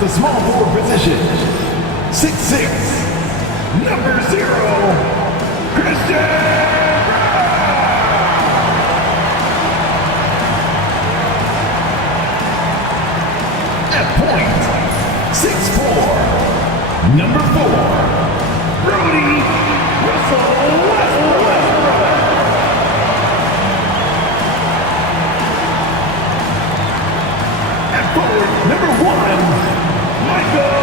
the small forward position, 6'6", number 0, Christian. At point, 6'4", number 4, Brody Russell Westbrook. At forward, number 1, Michael.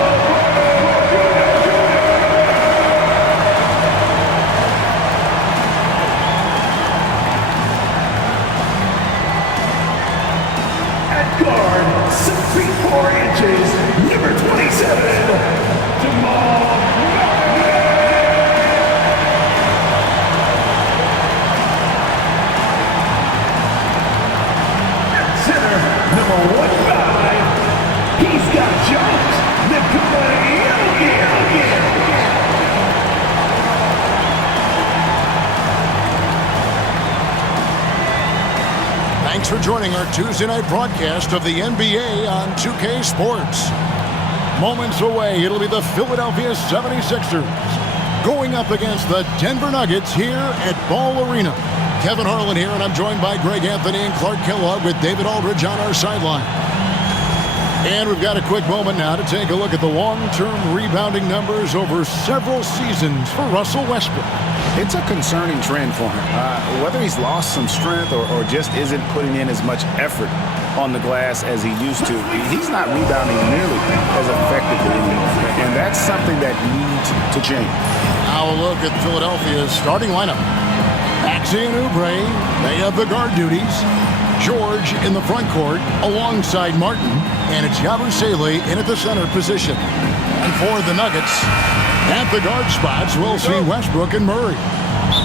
At guard, 6 feet 4 inches, number 27, Jamal. Center, number 15, he's got jumps. Thanks for joining our Tuesday night broadcast of the NBA on 2K Sports. Moments away, it'll be the Philadelphia 76ers going up against the Denver Nuggets here at Ball Arena. Kevin Harlan here, and I'm joined by Greg Anthony and Clark Kellogg with David Aldridge on our sideline. And we've got a quick moment now to take a look at the long-term rebounding numbers over several seasons for Russell Westbrook. It's a concerning trend for him. Whether he's lost some strength or just isn't putting in as much effort on the glass as he used to, he's not rebounding nearly as effectively anymore. And that's something that needs to change. Now a look at Philadelphia's starting lineup. Maxey and Oubre, they have the guard duties. George in the front court alongside Martin, and it's Yabusele in at the center position. And for the Nuggets, at the guard spots, we'll see Westbrook and Murray.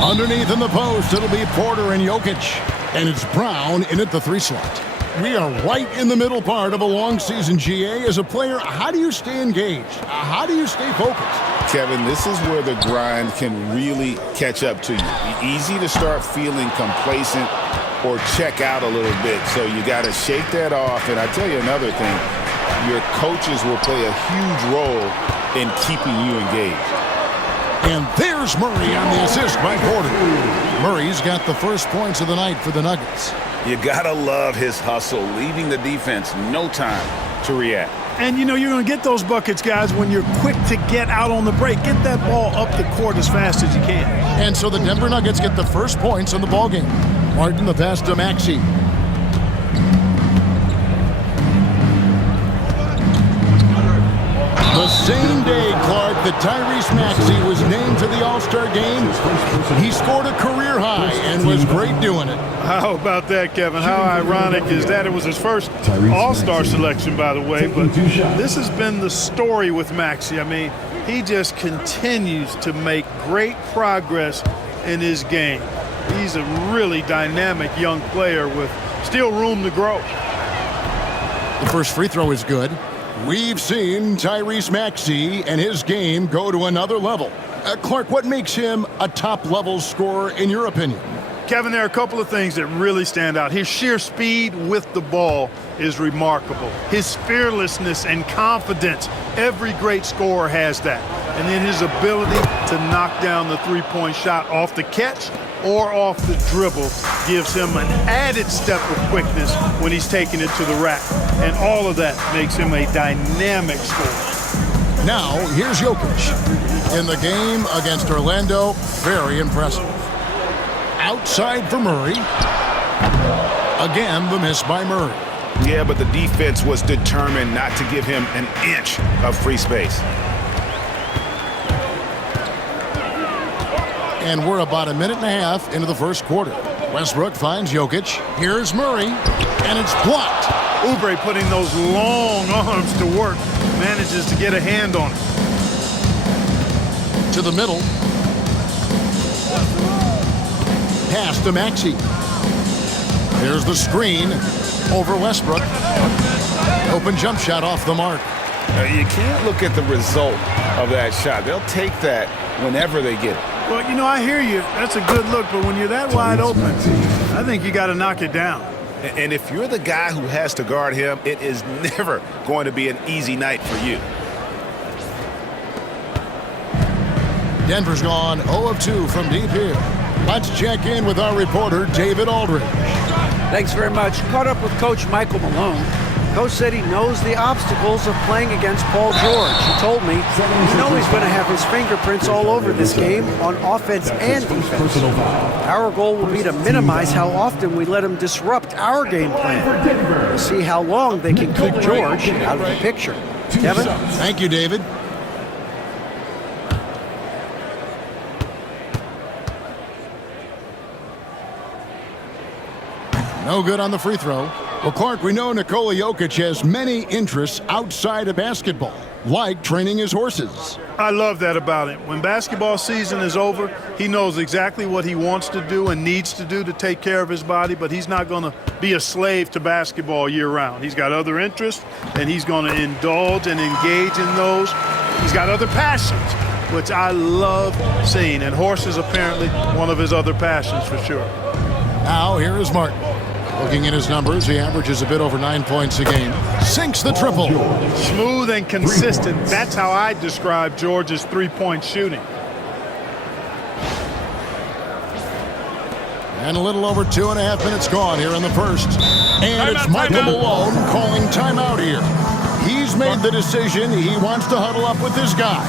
Underneath in the post, it'll be Porter and Jokic, and it's Brown in at the 3 slot. We are right in the middle part of a long season, GA. As a player, how do you stay engaged? How do you stay focused? Kevin, this is where the grind can really catch up to you. Easy to start feeling complacent or check out a little bit. So you got to shake that off. And I tell you another thing, your coaches will play a huge role in keeping you engaged. And there's Murray on the assist by Porter. Murray's got the first points of the night for the Nuggets. You got to love his hustle, leaving the defense no time to react. And, you know, you're going to get those buckets, guys, when you're quick to get out on the break. Get that ball up the court as fast as you can. And so the Denver Nuggets get the first points in the ballgame. Martin the pass to Maxey. The same day, Clark, that Tyrese Maxey was named to the All-Star game, he scored a career high and was great doing it. How about that, Kevin? How ironic is that? It was his first All-Star selection, by the way, but this has been the story with Maxey. I mean, he just continues to make great progress in his game. He's a really dynamic young player with still room to grow. The first free throw is good. We've seen Tyrese Maxey and his game go to another level. Clark, what makes him a top-level scorer in your opinion? Kevin, there are a couple of things that really stand out. His sheer speed with the ball is remarkable. His fearlessness and confidence, every great scorer has that. And then his ability to knock down the three-point shot off the catch or off the dribble gives him an added step of quickness when he's taking it to the rack. And all of that makes him a dynamic scorer. Now, here's Jokic. In the game against Orlando, very impressive. Outside for Murray. Again, the miss by Murray. Yeah, but the defense was determined not to give him an inch of free space. And we're about a minute and a half into the first quarter. Westbrook finds Jokic. Here's Murray, and it's blocked. Oubre putting those long arms to work, manages to get a hand on it. To the middle. Pass to Maxey. There's the screen over Westbrook. Open jump shot off the mark. You can't look at the result of that shot. They'll take that whenever they get it. Well, you know, I hear you. That's a good look, but when you're that wide open, I think you got to knock it down. And if you're the guy who has to guard him, it is never going to be an easy night for you. Denver's gone 0 of 2 from deep here. Let's check in with our reporter, David Aldridge. Thanks very much. Caught up with Coach Michael Malone. Coach said he knows the obstacles of playing against Paul George. He told me he's going to have his fingerprints all over this game on offense and defense. Our goal will be to minimize how often we let him disrupt our game plan. We'll see how long they can keep George out of the picture. Devin? Thank you, David. No good on the free throw. Well, Clark, we know Nikola Jokic has many interests outside of basketball, like training his horses. I love that about him. When basketball season is over, he knows exactly what he wants to do and needs to do to take care of his body, but he's not going to be a slave to basketball year-round. He's got other interests, and he's going to indulge and engage in those. He's got other passions, which I love seeing, and horses apparently one of his other passions for sure. Now, here is Martin. Looking at his numbers, he averages a bit over 9 points a game. Sinks the triple. Smooth and consistent. That's how I describe George's three-point shooting. And a little over 2.5 minutes gone here in the first. And it's Michael Malone calling timeout here. He's made the decision. He wants to huddle up with his guys.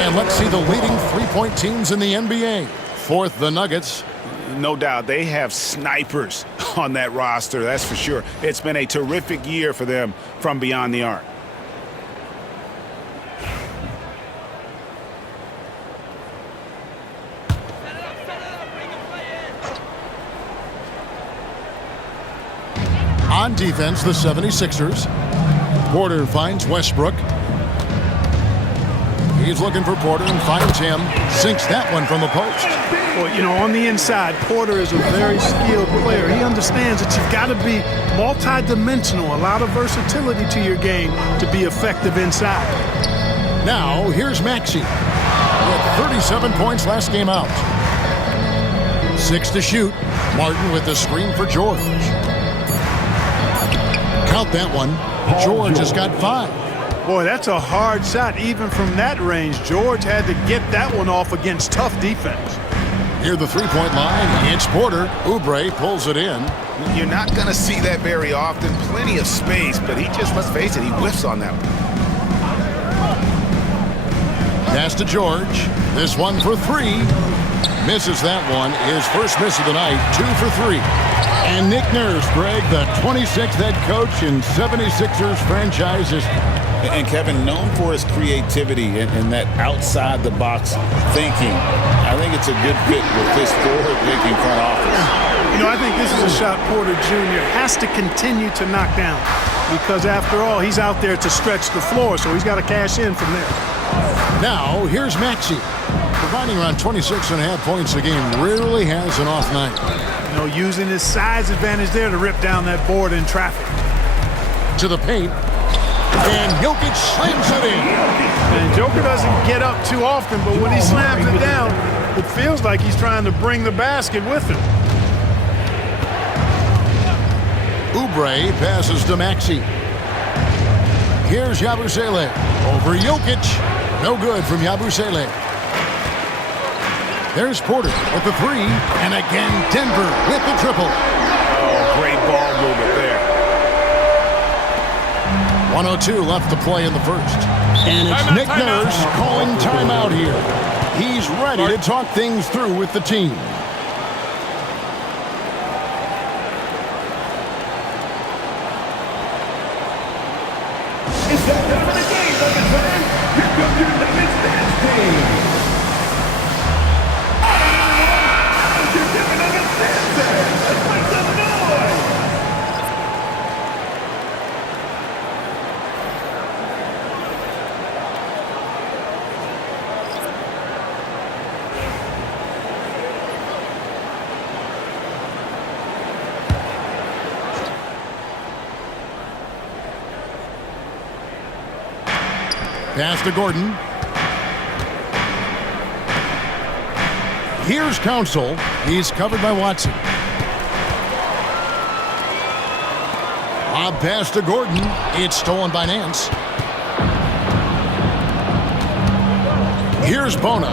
And let's see the leading three-point teams in the NBA. Fourth, the Nuggets. No doubt they have snipers on that roster, that's for sure. It's been a terrific year for them from beyond the arc. On defense, the 76ers. Porter finds Westbrook. He's looking for Porter and finds him. Sinks that one from the post. Well, you know, on the inside, Porter is a very skilled player. He understands that you've got to be multi-dimensional, a lot of versatility to your game to be effective inside. Now, here's Maxey with 37 points last game out. 6 to shoot. Martin with the screen for George. Count that one. George has got 5. Boy, that's a hard shot. Even from that range, George had to get that one off against tough defense. Near the three-point line, it's Porter. Oubre pulls it in. You're not going to see that very often. Plenty of space, but he just, let's face it, he whiffs on that one. Pass to George. This one for 3. Misses that one. His first miss of the night, 2 for 3. And Nick Nurse, Greg, the 26th head coach in 76ers franchise history. And Kevin, known for his creativity and that outside-the-box thinking, I think it's a good fit with this forward-thinking front office. You know, I think this is a shot Porter Jr. has to continue to knock down because, after all, he's out there to stretch the floor, so he's got to cash in from there. Now, here's Maxey. Providing around 26.5 points a game, rarely has an off night. You know, using his size advantage there to rip down that board in traffic. To the paint. And Jokic slams it in. And Joker doesn't get up too often, but when he slams it down, it feels like he's trying to bring the basket with him. Oubre passes to Maxey. Here's Yabusele over Jokic. No good from Yabusele. There's Porter with the 3. And again, Denver with the triple. Oh, great ball movement there. 1:02 left to play in the first. And it's Nick Nurse calling timeout here. He's ready to talk things through with the team. It's that time of the game, Nuggets fans. Here comes your Nuggets dance team. All right, everyone. How's your Denver Nuggets dancing? Let's make some noise. Pass to Gordon. Here's Council. He's covered by Watson. Lob pass to Gordon. It's stolen by Nance. Here's Bona.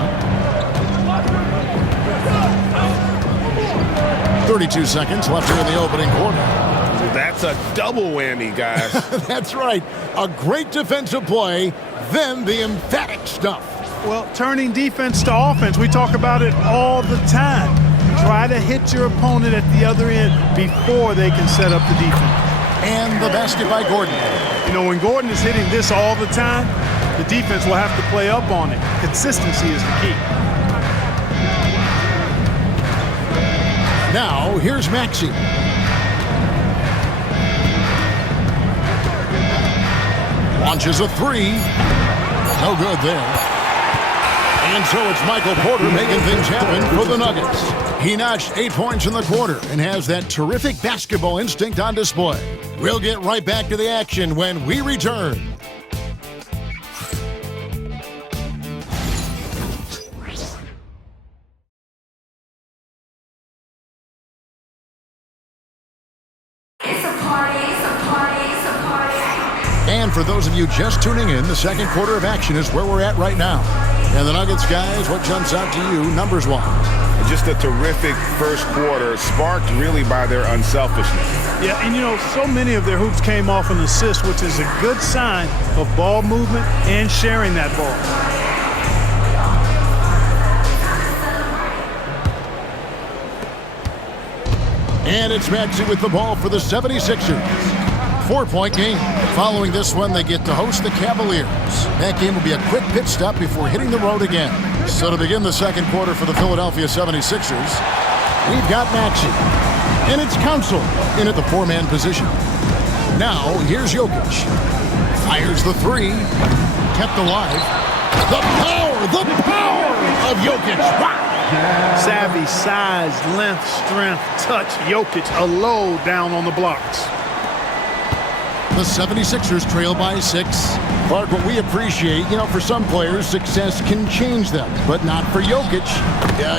32 seconds left here in the opening quarter. That's a double whammy, guys. That's right. A great defensive play, then the emphatic stuff. Well, turning defense to offense, we talk about it all the time. Try to hit your opponent at the other end before they can set up the defense. And the basket by Gordon. You know, when Gordon is hitting this all the time, the defense will have to play up on it. Consistency is the key. Now, here's Maxey. Launches a three. No good there. And so it's Michael Porter making things happen for the Nuggets. He notched 8 points in the quarter and has that terrific basketball instinct on display. We'll get right back to the action when we return. And for those of you just tuning in, the second quarter of action is where we're at right now. And the Nuggets, guys, what jumps out to you numbers-wise? Just a terrific first quarter, sparked really by their unselfishness. Yeah, and you know, so many of their hoops came off an assist, which is a good sign of ball movement and sharing that ball. And it's Maxey with the ball for the 76ers. 4-point game. Following this one, they get to host the Cavaliers. That game will be a quick pit stop before hitting the road again. So to begin the second quarter for the Philadelphia 76ers, we've got Maxey. And it's Council in at the four-man position. Now, here's Jokic. Fires the three. Kept alive. The power of Jokic. Wow! Savvy, size, length, strength, touch. Jokic, a low down on the blocks. The 76ers trail by 6. Clark, what we appreciate, you know, for some players, success can change them, but not for Jokic.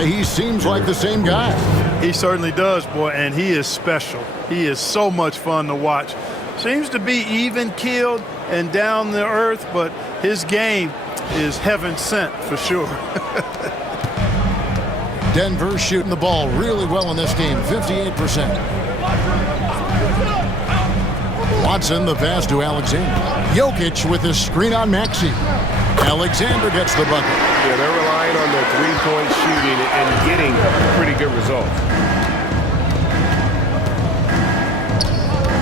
He seems like the same guy. He certainly does, boy, and he is special. He is so much fun to watch. Seems to be even-keeled and down to earth, but his game is heaven sent for sure. Denver shooting the ball really well in this game, 58%. Watson, the pass to Alexander. Jokic with his screen on Maxey. Alexander gets the bucket. Yeah, they're relying on their three-point shooting and getting pretty good results.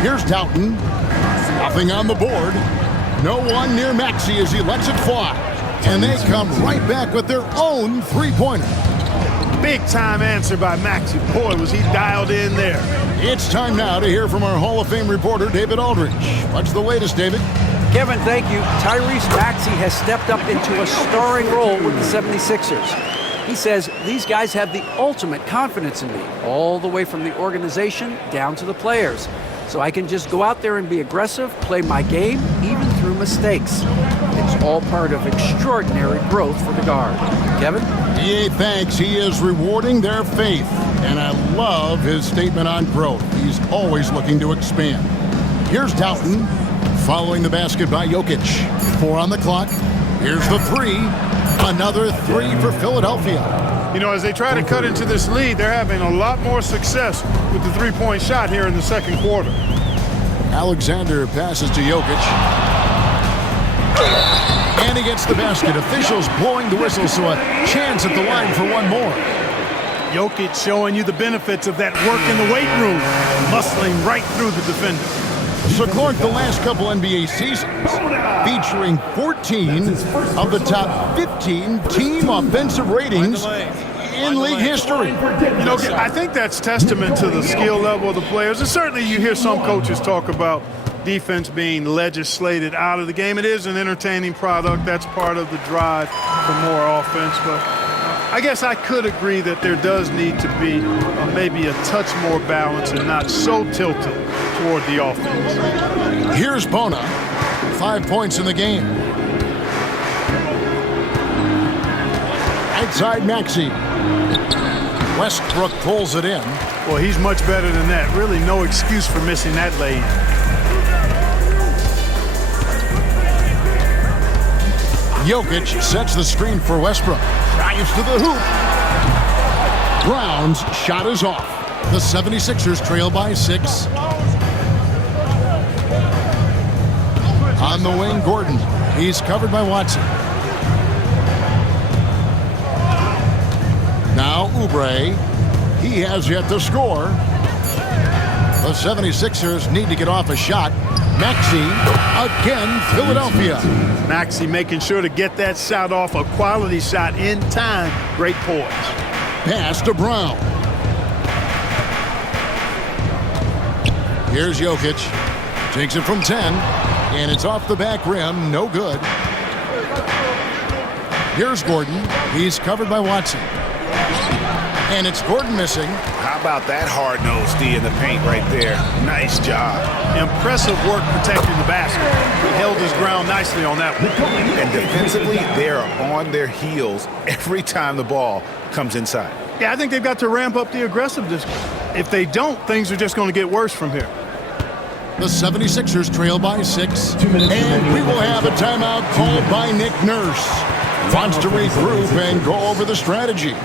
Here's Doughton. Nothing on the board. No one near Maxey as he lets it fly. And they come right back with their own three-pointer. Big-time answer by Maxey. Boy, was he dialed in there. It's time now to hear from our Hall of Fame reporter, David Aldridge. What's the latest, David? Kevin, thank you. Tyrese Maxey has stepped up into a starring role with the 76ers. He says, these guys have the ultimate confidence in me, all the way from the organization down to the players. So I can just go out there and be aggressive, play my game, even through mistakes. It's all part of extraordinary growth for the guard. Kevin? Yeah, thanks. He is rewarding their faith. And I love his statement on growth. He's always looking to expand. Here's Doughton, following the basket by Jokic. 4 on the clock. Here's the three. Another three for Philadelphia. You know, as they try to cut into this lead, they're having a lot more success with the three-point shot here in the second quarter. Alexander passes to Jokic. And he gets the basket. Officials blowing the whistle, so a chance at the line for one more. Jokic showing you the benefits of that work in the weight room, muscling right through the defender. So, Clark, the last couple NBA seasons featuring 14 of the top 15 team offensive ratings in league history. You know, I think that's testament to the skill level of the players. And certainly you hear some coaches talk about defense being legislated out of the game. It is an entertaining product. That's part of the drive for more offense. But I guess I could agree that there does need to be maybe a touch more balance and not so tilted toward the offense. Here's Bona. 5 points in the game. Right side, Maxey. Westbrook pulls it in. Well, he's much better than that. Really no excuse for missing that lay. Jokic sets the screen for Westbrook. Drives to the hoop. Brown's shot is off. The 76ers trail by 6. On the wing, Gordon. He's covered by Watson. Now Oubre. He has yet to score. The 76ers need to get off a shot. Maxey again, Philadelphia. Maxey making sure to get that shot off, a quality shot in time. Great poise. Pass to Brown. Here's Jokic. Takes it from 10. And it's off the back rim. No good. Here's Gordon. He's covered by Watson. And it's Gordon missing. How about that hard-nosed D in the paint right there? Nice job. Impressive work protecting the basket. He held his ground nicely on that one. And defensively, they are on their heels every time the ball comes inside. Yeah, I think they've got to ramp up the aggressiveness. If they don't, things are just going to get worse from here. The 76ers trail by 6. And we will have a timeout called by Nick Nurse. Wants to regroup and go over the strategy.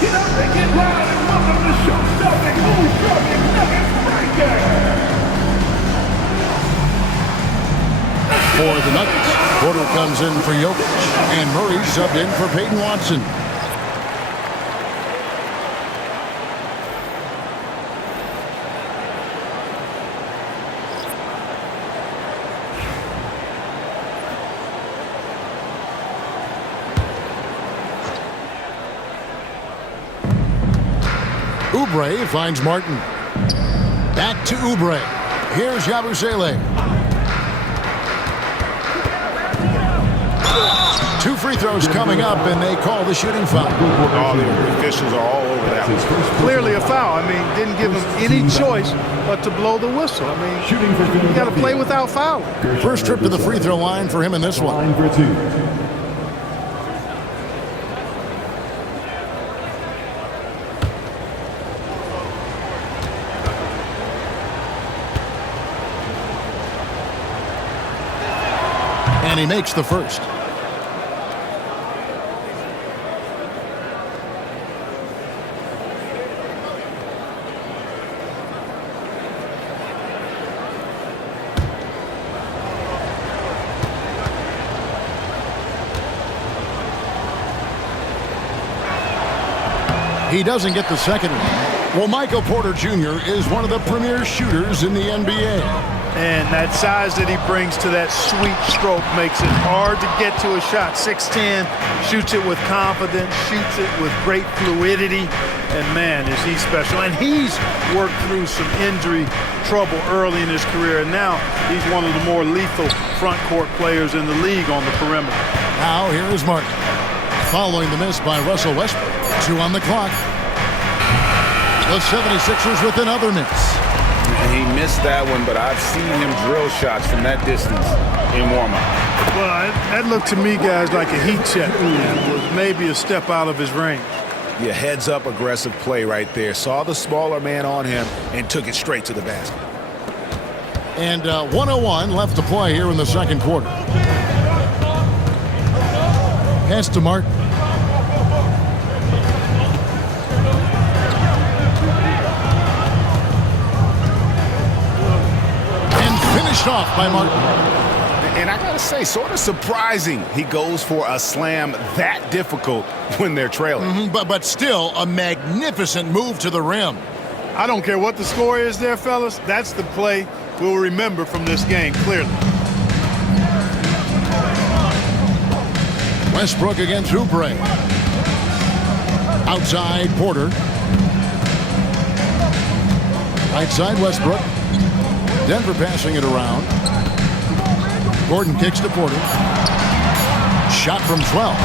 Get up and get loud and welcome to show-stopping, who's-dropping nuggets right there. For the Nuggets, Porter comes in for Jokic, and Murray subbed in for Peyton Watson. Oubre finds Martin. Back to Oubre. Here's Yabusele. 2 free throws coming up, and they call the shooting foul. Oh, the officials are all over that one. Clearly a foul. I mean, didn't give him any choice but to blow the whistle. I mean, you got to play without fouling. First trip to the free throw line for him in this one. And he makes the first. He doesn't get the second one. Well, Michael Porter Jr. is one of the premier shooters in the NBA. And that size that he brings to that sweet stroke makes it hard to get to a shot. 6'10", shoots it with confidence, shoots it with great fluidity. And man, is he special. And he's worked through some injury trouble early in his career. And now he's one of the more lethal front court players in the league on the perimeter. Now here is Martin. Following the miss by Russell Westbrook. 2 on the clock. The 76ers with another miss. He missed that one, but I've seen him drill shots from that distance in warm-up. Well, that looked to me, guys, like a heat check. It was maybe a step out of his range. Yeah, heads-up aggressive play right there. Saw the smaller man on him and took it straight to the basket. And 1:01 left to play here in the second quarter. Pass to Martin. Finished off by Martin. And I gotta say, sort of surprising he goes for a slam that difficult when they're trailing. But still a magnificent move to the rim. I don't care what the score is there, fellas. That's the play we'll remember from this game, clearly. Westbrook against Oubre. Outside Porter. Right side Westbrook. Denver passing it around. Gordon kicks to Porter. Shot from 12.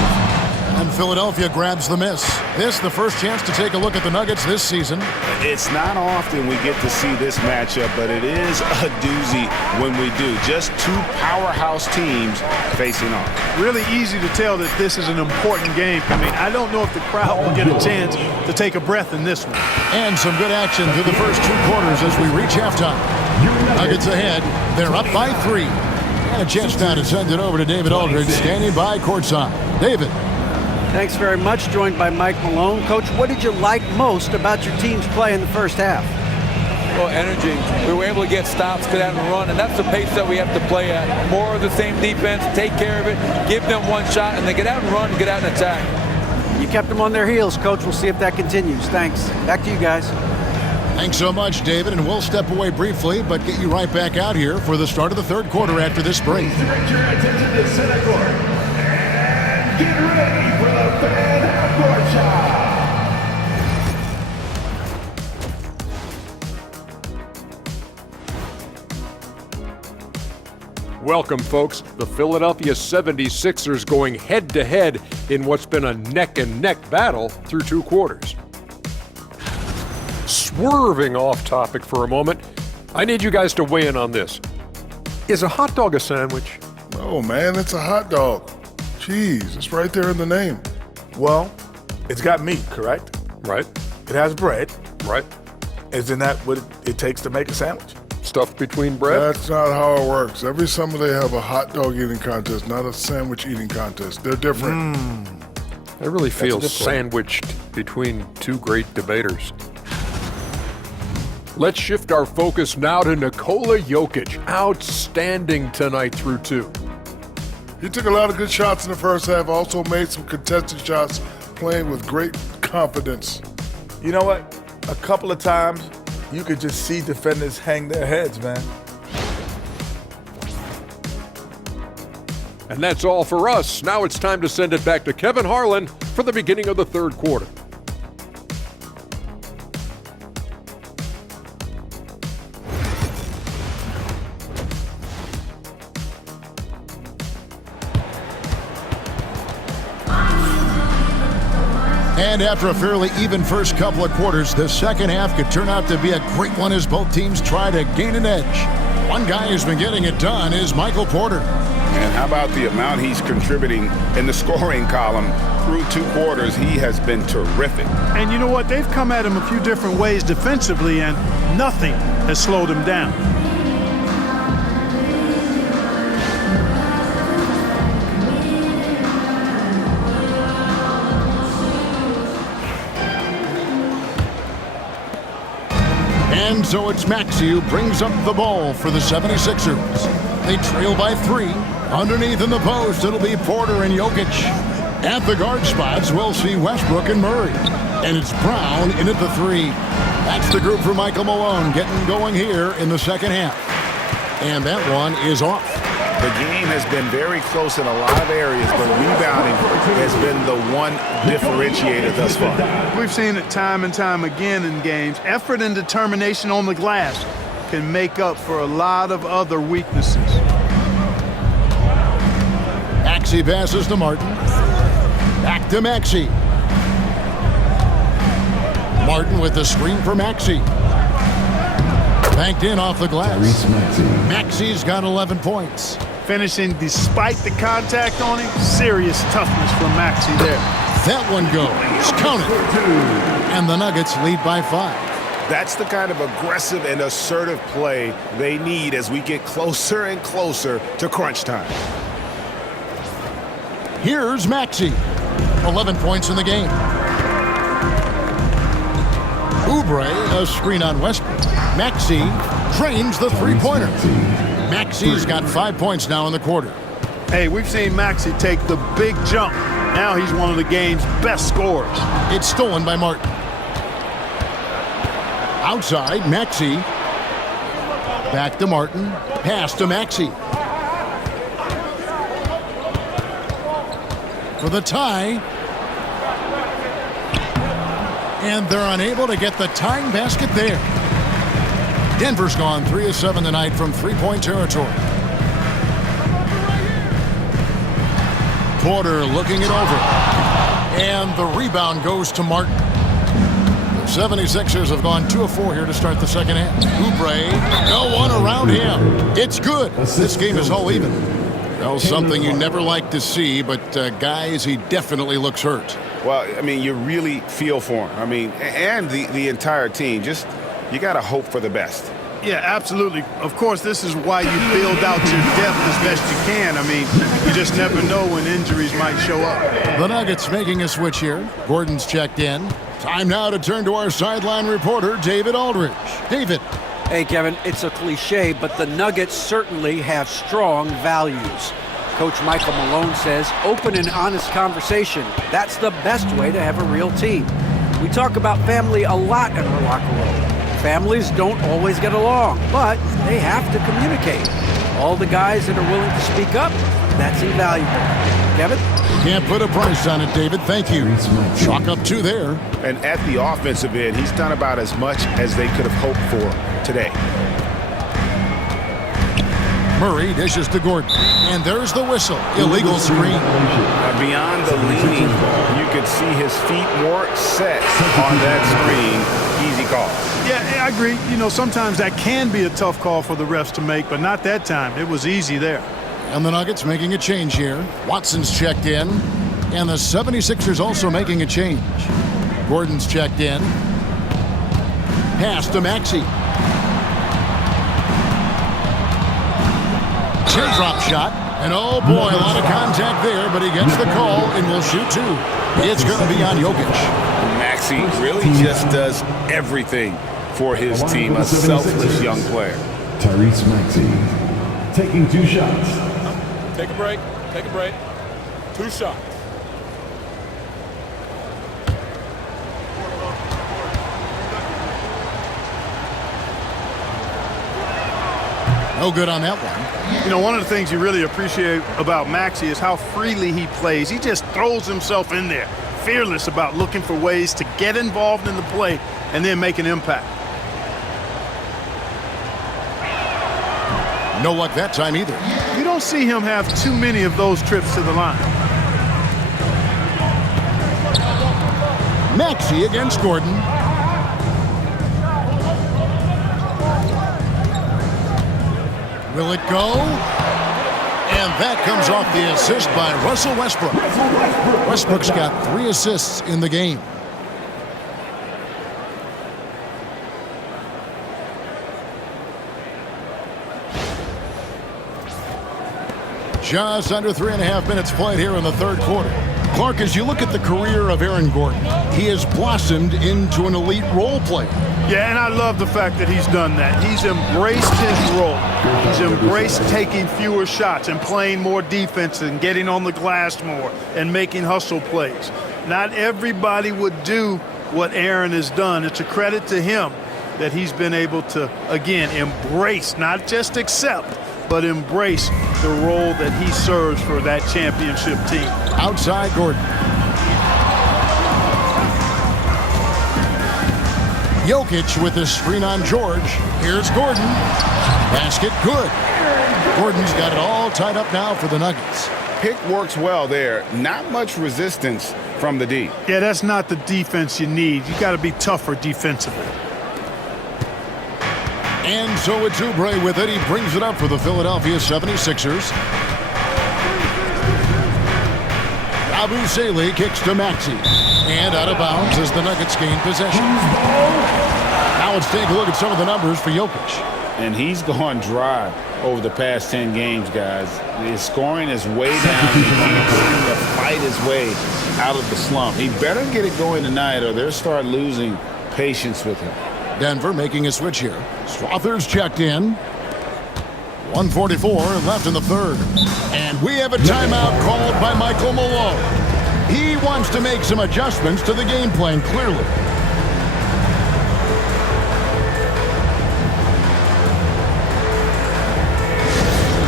And Philadelphia grabs the miss. This the first chance to take a look at the Nuggets this season. It's not often we get to see this matchup, but it is a doozy when we do. Just two powerhouse teams facing off. Really easy to tell that this is an important game. I mean, I don't know if the crowd will get a chance to take a breath in this one. And some good action through the first 2 quarters as we reach halftime. Nuggets ahead. They're up by 3. And a chance now to send it over to David Aldridge, standing by courtside. David. Thanks very much. Joined by Mike Malone. Coach, what did you like most about your team's play in the first half? Well, energy. We were able to get stops, get out and run, and that's the pace that we have to play at. More of the same defense, take care of it, give them one shot, and then get out and run, get out and attack. You kept them on their heels, Coach. We'll see if that continues. Thanks. Back to you guys. Thanks so much, David, and we'll step away briefly, but get you right back out here for the start of the third quarter after this break. Direct your attention to center court. And get ready for the fan half-court shot. Welcome, folks. The Philadelphia 76ers going head-to-head in what's been a neck-and-neck battle through 2 quarters. Swerving off topic for a moment, I need you guys to weigh in on this. Is a hot dog a sandwich? Oh, man, it's a hot dog. Cheese, it's right there in the name. Well, it's got meat, correct? Right, It has bread. right. Isn't that what it takes to make a sandwich? Stuffed between bread? That's not how it works. Every summer they have a hot dog eating contest, not a sandwich eating contest. They're different. I really feel good point. sandwiched between 2 great debaters. Let's shift our focus now to Nikola Jokic. Outstanding tonight through 2. He took a lot of good shots in the first half, also made some contested shots, playing with great confidence. You know what? A couple of times, you could just see defenders hang their heads, man. And that's all for us. Now it's time to send it back to Kevin Harlan for the beginning of the third quarter. And after a fairly even first couple of quarters, the second half could turn out to be a great one as both teams try to gain an edge. One guy who's been getting it done is Michael Porter. And how about the amount he's contributing in the scoring column through 2 quarters? He has been terrific. And you know what? They've come at him a few different ways defensively, and nothing has slowed him down. And so it's Maxey who brings up the ball for the 76ers. They trail by 3. Underneath in the post, it'll be Porter and Jokic. At the guard spots, we'll see Westbrook and Murray. And it's Brown in at the 3. That's the group for Michael Malone getting going here in the second half. And that one is off. The game has been very close in a lot of areas, but rebounding has been the one differentiator thus far. We've seen it time and time again in games. Effort and determination on the glass can make up for a lot of other weaknesses. Maxey passes to Martin. Back to Maxey. Martin with the screen for Maxey. Banked in off the glass. Maxey's got 11 points. Finishing despite the contact on him, serious toughness from Maxey there. That one goes. Count it. And the Nuggets lead by 5. That's the kind of aggressive and assertive play they need as we get closer and closer to crunch time. Here's Maxey. 11 points in the game. Oubre, a screen on Westbrook. Maxey drains the three-pointer. Maxey's got 5 points now in the quarter. Hey, we've seen Maxey take the big jump. Now he's one of the game's best scorers. It's stolen by Martin. Outside, Maxey. Back to Martin. Pass to Maxey. For the tie. And they're unable to get the tying basket there. Denver's gone 3 of 7 tonight from three-point territory. Porter looking it over. And the rebound goes to Martin. The 76ers have gone 2 of 4 here to start the second half. Oubre, no one around him. It's good. This game is all even. Well, something you never like to see, but guys, he definitely looks hurt. Well, I mean, you really feel for him. I mean, and the entire team. Just, you got to hope for the best. Yeah, absolutely. Of course, this is why you build out your depth as best you can. I mean, you just never know when injuries might show up. The Nuggets making a switch here. Gordon's checked in. Time now to turn to our sideline reporter, David Aldridge. David. Hey, Kevin, it's a cliche, but the Nuggets certainly have strong values. Coach Michael Malone says open and honest conversation. That's the best way to have a real team. We talk about family a lot in our locker room. Families don't always get along, but they have to communicate. All the guys that are willing to speak up, that's invaluable. Kevin? Can't put a price on it, David. Thank you. Chalk up 2 there. And at the offensive end, he's done about as much as they could have hoped for today. Murray dishes to Gordon. And there's the whistle. Illegal screen. Beyond the leaning, you could see his feet more set on that screen. Easy call. Yeah, I agree. You know, sometimes that can be a tough call for the refs to make, but not that time. It was easy there. And the Nuggets making a change here. Watson's checked in. And the 76ers also making a change. Gordon's checked in. Pass to Maxey. Teardrop shot. And oh boy, a lot of contact there, but he gets the call and will shoot 2. It's going to be on Jokic. Maxey really just does everything for his team. A selfless young player. Tyrese Maxey taking 2 shots. Take a break. Take a break. 2 shots. No good on that one. You know, one of the things you really appreciate about Maxey is how freely he plays. He just throws himself in there, fearless about looking for ways to get involved in the play and then make an impact. No luck that time either. You don't see him have too many of those trips to the line. Maxey against Gordon. Will it go? And that comes off the assist by Russell Westbrook. Westbrook's got 3 assists in the game. Just under 3.5 minutes played here in the third quarter. Clark, as you look at the career of Aaron Gordon, he has blossomed into an elite role player. Yeah, and I love the fact that he's done that. He's embraced his role. He's embraced taking fewer shots and playing more defense and getting on the glass more and making hustle plays. Not everybody would do what Aaron has done. It's a credit to him that he's been able to, again, embrace, not just accept, but embrace the role that he serves for that championship team. Outside Gordon. Jokic with the screen on George. Here's Gordon. Basket good. Gordon's got it all tied up now for the Nuggets. Pick works well there. Not much resistance from the D. Yeah, that's not the defense you need. You got to be tougher defensively. And so it's Oubre with it. He brings it up for the Philadelphia 76ers. Abu Saleh kicks to Maxey. And out of bounds as the Nuggets gain possession. Now let's take a look at some of the numbers for Jokic. And he's gone dry over the past 10 games, guys. His scoring is way down. He can't seem to fight his way out of the slump. He better get it going tonight or they'll start losing patience with him. Denver making a switch here. Strother's checked in. 1:44 left in the third. And we have a timeout called by Michael Malone. He wants to make some adjustments to the game plan, clearly.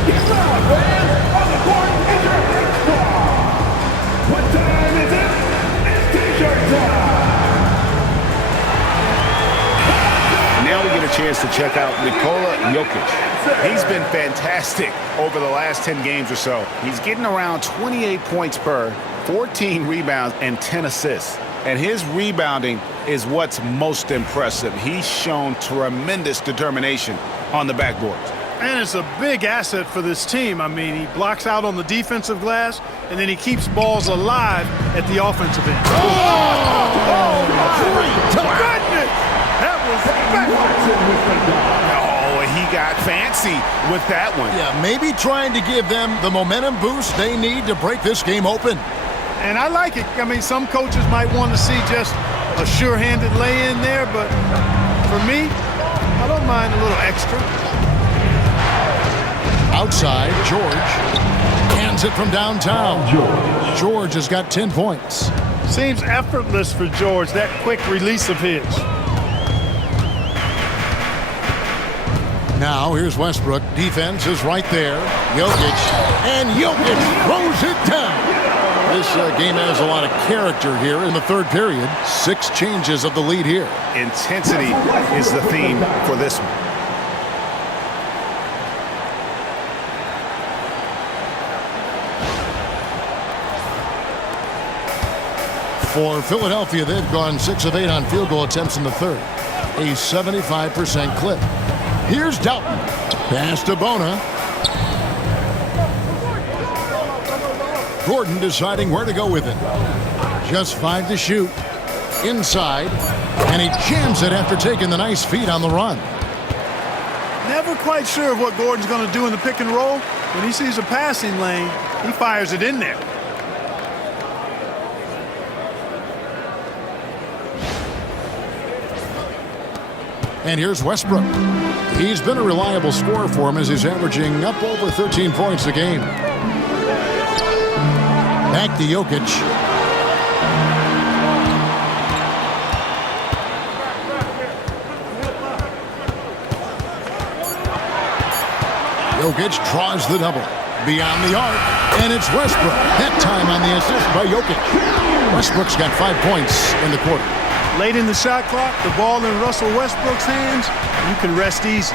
Get up, man! On the court, it's your next squad! What time is it? It's t-shirt time! Now we get a chance to check out Nikola Jokic. He's been fantastic over the last 10 games or so. He's getting around 28 points per, 14 rebounds, and 10 assists. And his rebounding is what's most impressive. He's shown tremendous determination on the backboard. And it's a big asset for this team. I mean, he blocks out on the defensive glass, and then he keeps balls alive at the offensive end. Oh, my goodness! That was Oh, he got fancy with that one. yeah, maybe trying to give them the momentum boost they need to break this game open. And I like it. I mean, some coaches might want to see just a sure-handed lay-in there, but for me, I don't mind a little extra. Outside, George hands it from downtown. George has got 10 points. Seems effortless for George, that quick release of his. Now here's Westbrook. Defense is right there. Jokic. And Jokic throws it down. This game has a lot of character here in the third period. 6 changes of the lead here. Intensity is the theme for this one. For Philadelphia, they've gone 6 of 8 on field goal attempts in the third. A 75% clip. Here's Doughton. Pass to Bona. Gordon deciding where to go with it. Just 5 to shoot. Inside. And he jams it after taking the nice feed on the run. Never quite sure of what Gordon's going to do in the pick and roll. When he sees a passing lane, he fires it in there. And here's Westbrook. He's been a reliable scorer for him as he's averaging up over 13 points a game. Back to Jokic. Jokic draws the double. Beyond the arc. And it's Westbrook. That time on the assist by Jokic. Westbrook's got 5 points in the quarter. Late in the shot clock, the ball in Russell Westbrook's hands, you can rest easy.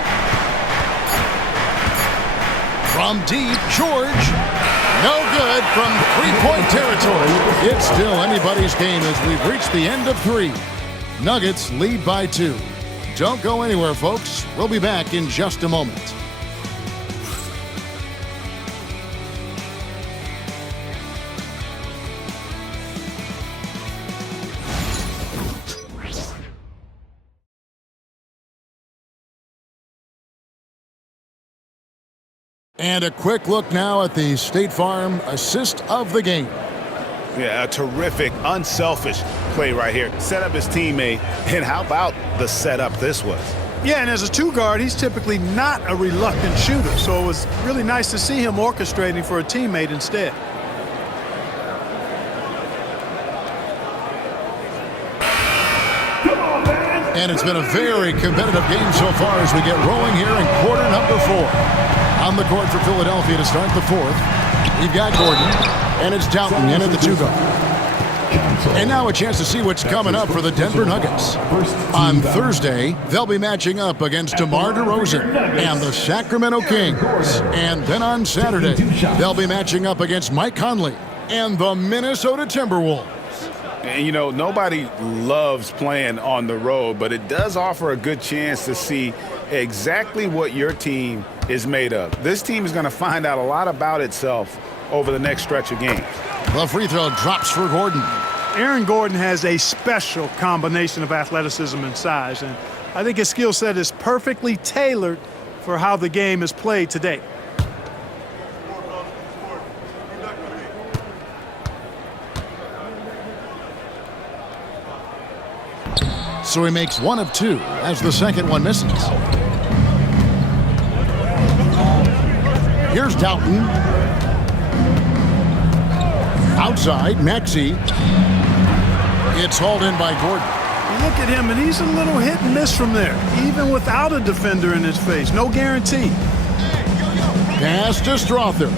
From deep, George. No good from three-point territory. It's still anybody's game as we've reached the end of 3. Nuggets lead by 2. Don't go anywhere, folks. We'll be back in just a moment. And a quick look now at the State Farm assist of the game. Yeah, a terrific, unselfish play right here. Set up his teammate, and how about the setup this was? Yeah, and as a 2-guard, he's typically not a reluctant shooter, so it was really nice to see him orchestrating for a teammate instead. And it's been a very competitive game so far as we get rolling here in quarter number 4. On the court for Philadelphia to start the 4th. We've got Gordon, and it's Doughton in at the 2-guard. And now a chance to see what's coming up for the Denver Nuggets. On Thursday, they'll be matching up against DeMar DeRozan and the Sacramento Kings. And then on Saturday, they'll be matching up against Mike Conley and the Minnesota Timberwolves. And, you know, nobody loves playing on the road, but it does offer a good chance to see exactly what your team is made of. This team is going to find out a lot about itself over the next stretch of games. The free throw drops for Gordon. Aaron Gordon has a special combination of athleticism and size, and I think his skill set is perfectly tailored for how the game is played today. So he makes 1 of 2 as the second one misses. Here's Doughton. Outside, Maxey. It's hauled in by Gordon. You look at him, and he's a little hit and miss from there, even without a defender in his face. No guarantee. Pass to Strother.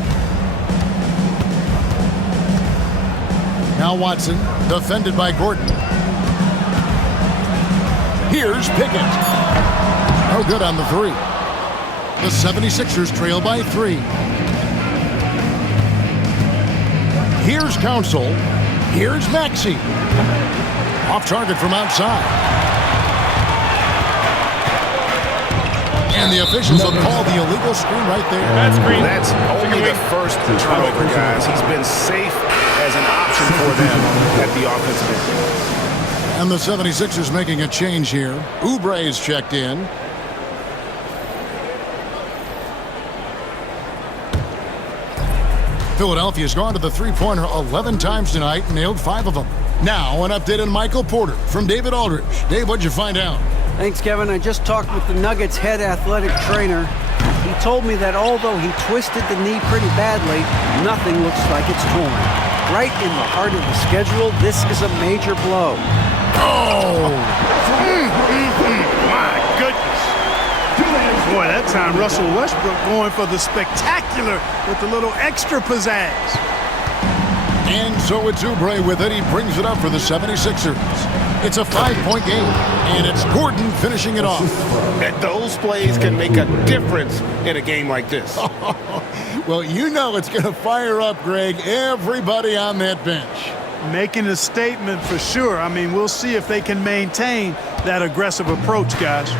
Now Watson, defended by Gordon. Here's Pickett. No good on the 3. The 76ers trail by 3. Here's Council. Here's Maxey. Off target from outside. And the officials will call the illegal screen right there. That's green. That's only the first turnover, guys. He's been safe as an option for them at the offensive end. And the 76ers making a change here. Oubre is checked in. Philadelphia's gone to the three-pointer 11 times tonight and nailed 5 of them. Now, an update on Michael Porter from David Aldridge. Dave, what'd you find out? Thanks, Kevin. I just talked with the Nuggets head athletic trainer. He told me that although he twisted the knee pretty badly, nothing looks like it's torn. Right in the heart of the schedule, this is a major blow. Oh! My goodness. Boy, that time Russell Westbrook going for the spectacular with the little extra pizzazz. And so it's Oubre with it. He brings it up for the 76ers. It's a 5-point game, and it's Gordon finishing it off. And those plays can make a difference in a game like this. Well, you know it's going to fire up, Greg, everybody on that bench. Making a statement for sure. I mean, we'll see if they can maintain that aggressive approach, guys.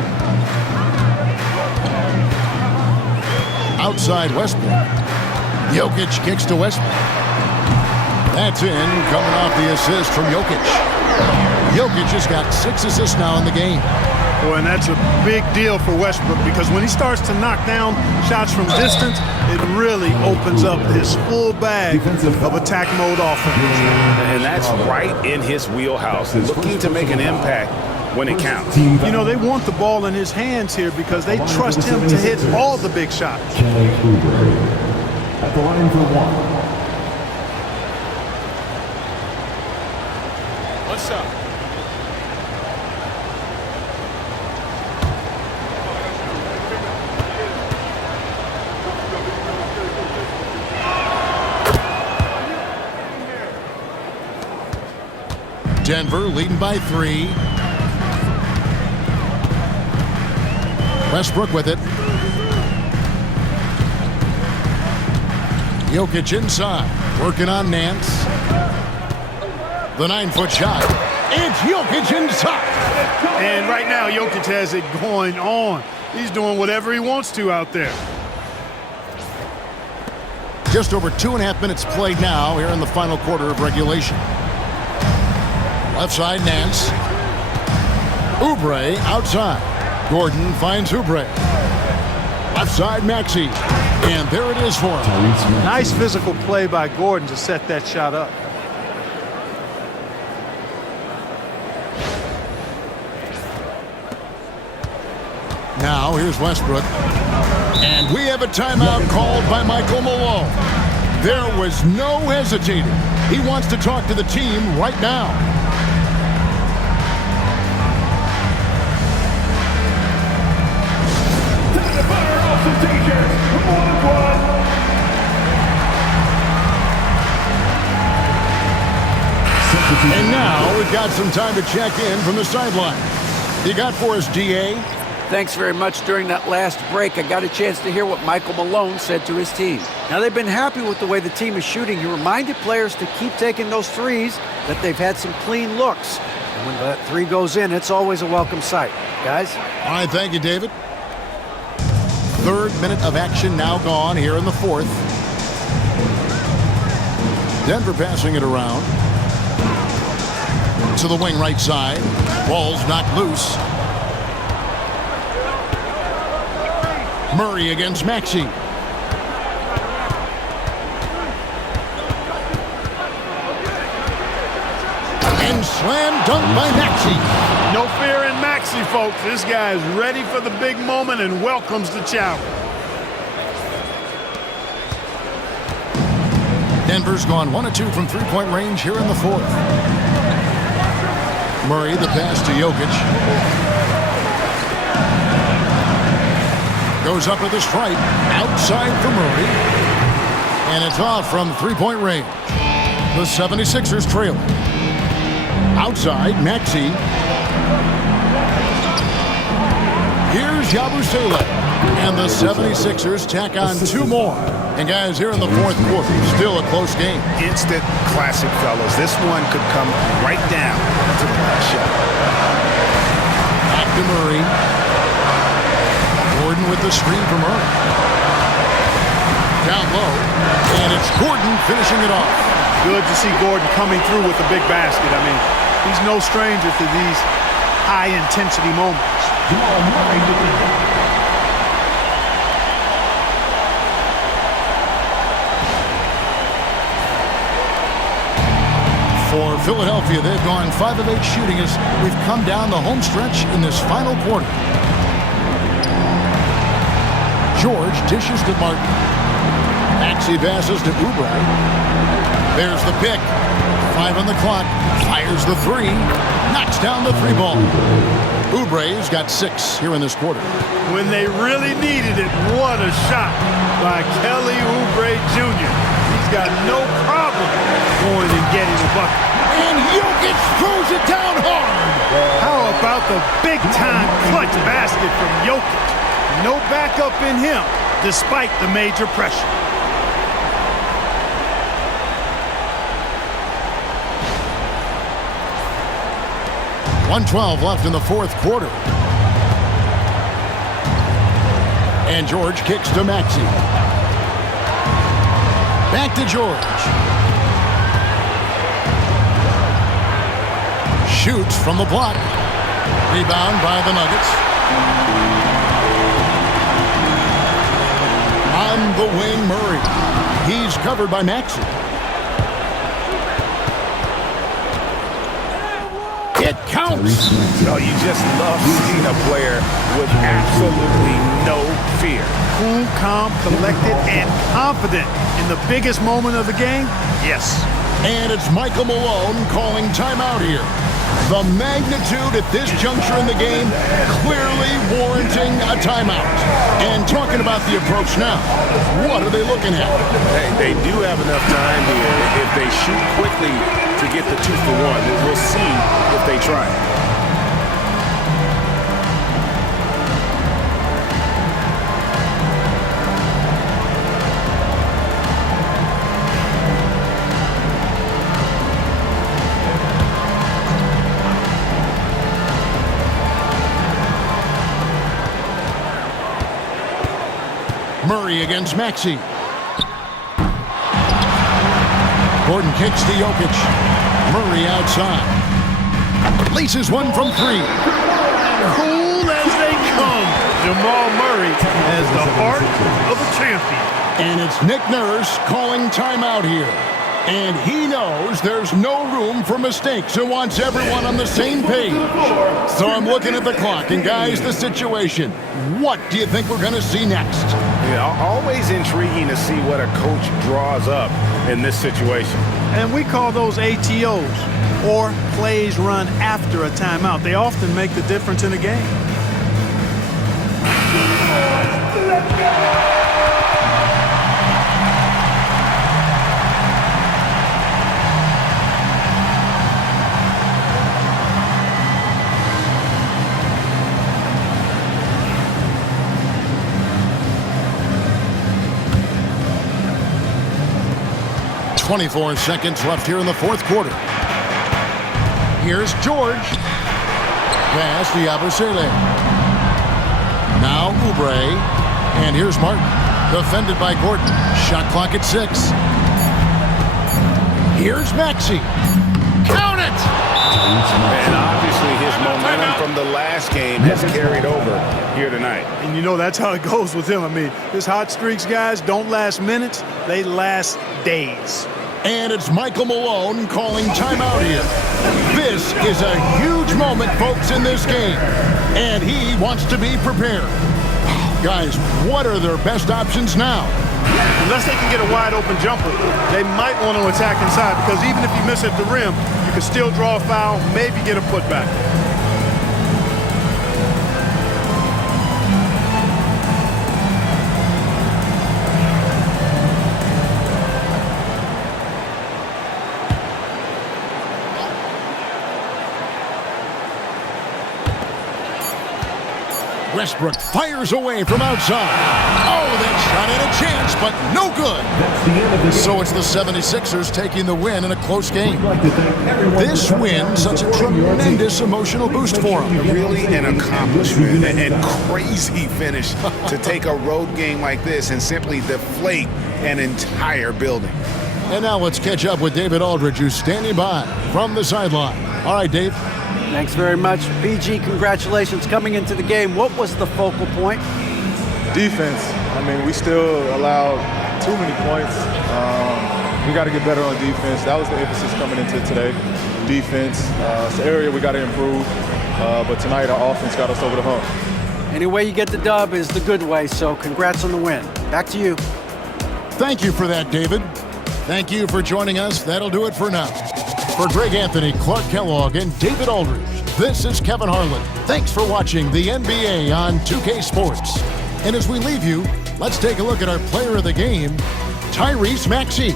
Outside Westbrook. Jokic kicks to Westbrook. That's in, coming off the assist from Jokic. Jokic has got 6 assists now in the game. Boy, and that's a big deal for Westbrook because when he starts to knock down shots from distance, it really opens up his full bag of attack mode offense. And that's right in his wheelhouse, looking to make an impact when it counts. You know, they want the ball in his hands here because they trust him to hit all the big shots. At the line for 1. What's up? Denver leading by 3. Westbrook with it. Jokic inside, working on Nance. The 9-foot shot. It's Jokic inside. And right now, Jokic has it going on. He's doing whatever he wants to out there. Just over 2.5 minutes played now here in the final quarter of regulation. Left side, Nance. Oubre outside. Gordon finds Oubre. Left side, Maxey. And there it is for him. Nice physical play by Gordon to set that shot up. Now, here's Westbrook. And we have a timeout called by Michael Malone. There was no hesitating. He wants to talk to the team right now. Time to fire off some t-shirts. Come on, squad. And now we've got some time to check in from the sideline. You got for us, DA? Thanks very much. During that last break, I got a chance to hear what Michael Malone said to his team. Now, they've been happy with the way the team is shooting. He reminded players to keep taking those threes, that they've had some clean looks. And when that 3 goes in, it's always a welcome sight. Guys? All right, thank you, David. 3rd minute of action now gone here in the 4th. Denver passing it around. To the wing right side. Ball's knocked loose. Murray against Maxey. And slam dunk by Maxey. No fear in Maxey, folks. This guy is ready for the big moment and welcomes the challenge. Denver's gone 1 of 2 from 3-point range here in the 4th. Murray, the pass to Jokic. Goes up with the stripe. Outside for Murray. And it's off from 3-point range. The 76ers trail. Outside, Maxey. Here's Yabusele. And the 76ers tack on 2 more. And guys, here in the fourth quarter, still a close game. Instant classic, fellas. This one could come right down to the last shot. Back to Murray. Gordon with the screen for Murray. Down low. And it's Gordon finishing it off. Good to see Gordon coming through with a big basket. I mean, he's no stranger to these high-intensity moments. For Philadelphia, they've gone 5 of 8 shooting as we've come down the home stretch in this final quarter. George dishes to Martin. Maxey passes to Oubre. There's the pick. 5 on the clock. Fires the 3. Knocks down the 3 ball. Oubre's got 6 here in this quarter. When they really needed it, what a shot by Kelly Oubre Jr. He's got no problem going and getting a bucket. And Jokic throws it down hard. How about the big-time clutch basket from Jokic? No backup in him, despite the major pressure. .112 left in the fourth quarter. And George kicks to Maxey. Back to George. Shoots from the block. Rebound by the Nuggets. On the wing, Murray. He's covered by Maxey. It counts. No, you just love seeing a player with absolutely no fear. Cool, calm, collected, and confident in the biggest moment of the game? Yes. And it's Michael Malone calling timeout here. The magnitude at this juncture in the game clearly warranting a timeout. And talking about the approach now, what are they looking at? They do have enough time here. If they shoot quickly to get the 2 for 1, we'll see if they try it. Murray against Maxey. Gordon kicks to Jokic. Murray outside. Laces one from 3. Cool as they come. Jamal Murray has the heart of a champion. And it's Nick Nurse calling timeout here. And he knows there's no room for mistakes and wants everyone on the same page. So I'm looking at the clock, and guys, the situation. What do you think we're going to see next? Yeah, always intriguing to see what a coach draws up in this situation. And we call those ATOs, or plays run after a timeout. They often make the difference in a game. Let's go! .24 seconds left here in the fourth quarter. Here's George. Pass to Yabusele. Now Oubre. And here's Martin. Defended by Gordon. Shot clock at 6. Here's Maxey. Count it! And obviously his momentum from the last game has carried over here tonight. And you know that's how it goes with him. I mean, his hot streaks, guys, don't last minutes. They last days. And it's Michael Malone calling timeout here. This is a huge moment, folks, in this game. And he wants to be prepared. Guys, what are their best options now? Unless they can get a wide-open jumper, they might want to attack inside, because even if you miss at the rim, you can still draw a foul, maybe get a putback. Westbrook fires away from outside. Oh, that shot had a chance, but no good. That's the end of the game. So it's the 76ers taking the win in a close game. This win, such a tremendous emotional boost for them. Really an accomplishment and crazy finish to take a road game like this and simply deflate an entire building. And now let's catch up with David Aldridge, who's standing by from the sideline. All right, Dave. Thanks very much. PG, congratulations coming into the game. What was the focal point? Defense. I mean, we still allowed too many points. We got to get better on defense. That was the emphasis coming into today. Defense. It's an area we got to improve. But tonight, our offense got us over the hump. Any way you get the dub is the good way, so congrats on the win. Back to you. Thank you for that, David. Thank you for joining us. That'll do it for now. For Greg Anthony, Clark Kellogg, and David Aldridge, this is Kevin Harlan. Thanks for watching the NBA on 2K Sports. And as we leave you, let's take a look at our player of the game, Tyrese Maxey.